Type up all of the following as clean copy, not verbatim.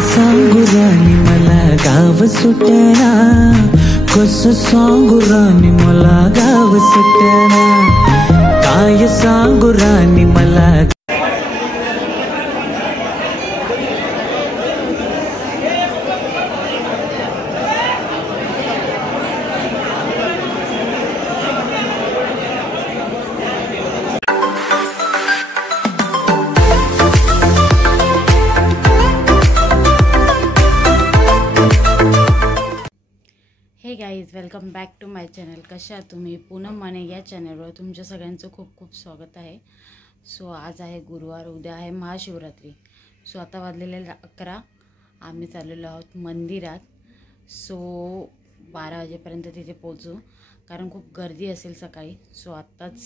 सांगू राणी मला गाव सुटना, कसं सांगू राणी मला गाव सुटना, काय सांगू राणी मला। Hey guys, welcome back to my channel. कशा तुम्ही? पूनम माने या चॅनलवर तुमच्या सगळ्यांचं खूप खूप स्वागत आहे। सो आज आहे गुरुवार, उद्या आहे महाशिवरात्री। सो आता वाजलेले 11, आम्ही चाललेलो आहोत मंदिरात। सो 12 वाजेपर्यंत तिथे पोहोचू, कारण खूप गर्दी असेल सकाळी। सो आत्ताच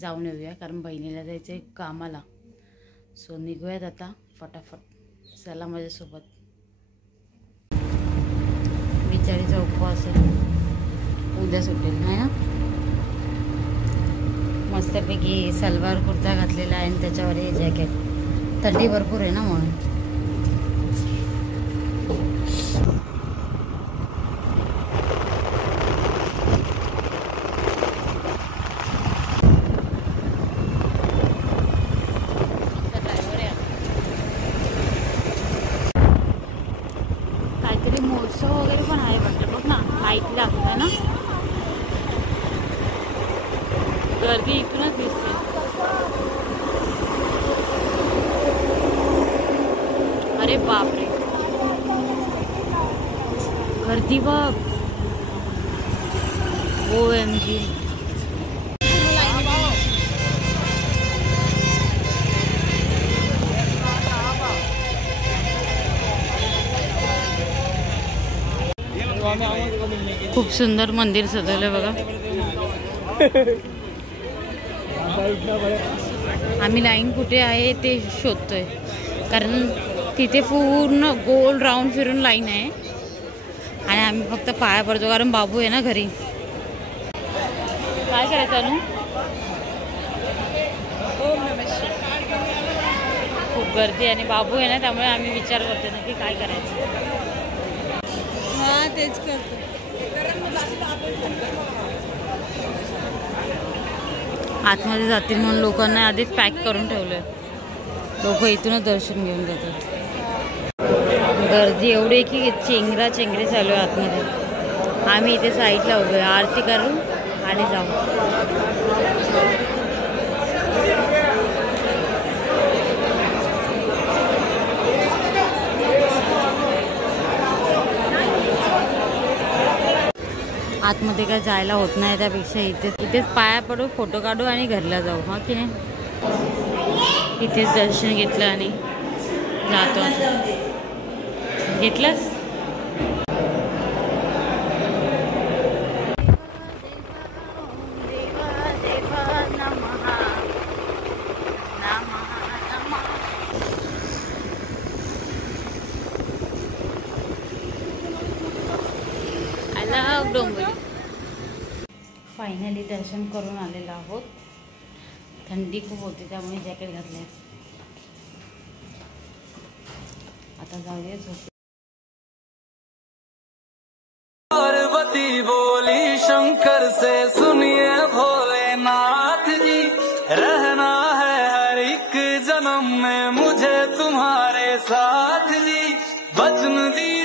जाऊन येऊया, कारण बहिणीला जायचं आहे कामाला। सो निघूयात आता फटाफट। चला माझ्यासोबत। बिचारीचा उपवास आहे, उद्या सुटेल नाही ना। मस्तपैकी सलवार कुर्ता घातलेला आहे आणि त्याच्यावर हे जॅकेट। थंडी भरपूर आहे ना म्हणून। काहीतरी महोत्सव वगैरे पण आहे वाटतं, बघ ना लाईट लागतं ना। गर्दी इथूनच दिसते। अरे बापरे, गर्दी बघ। OMG, खूप सुंदर मंदिर सजवलं बघा। आम्ही लाईन कुठे आहे ते शोधतोय, कारण तिथे पूर्ण गोल राऊंड फिरून लाईन आहे आणि आम्ही फक्त पाया पडतो, कारण बाबू आहे ना घरी। काय करायचं अनु? खूप गर्दी आणि बाबू आहे ना, त्यामुळे आम्ही विचार करतो ना की काय करायचं। हा तेच करतो। आतमध्ये जातील म्हणून लोकांना आधीच पॅक करून ठेवलंय। लोक इथूनच दर्शन घेऊन जातात। गर्दी एवढी आहे की चेंगरा चेंगरी चालू आहे आतमध्ये। आम्ही इथे साईडला उभे आहे, आरती करू आणि जाऊ। आतमध्ये काय जायला होत नाही, त्यापेक्षा इथेच पाया पडू, फोटो काढू आणि घरला जाऊ, हा की नाही। इथेच दर्शन घेतलं आणि जातो। घेतलंस? I love Dombivli. फायनली दर्शन करून आलेलो आहोत। थंडी खूप होती त्यामुळे जॅकेट घातले। आता जाऊया झोप। पार्वती बोली शंकर से सुनिए भोलेनाथ जी, रहना है हर एक जन्म में मुझे तुम्हारे साथ जी। वचन दी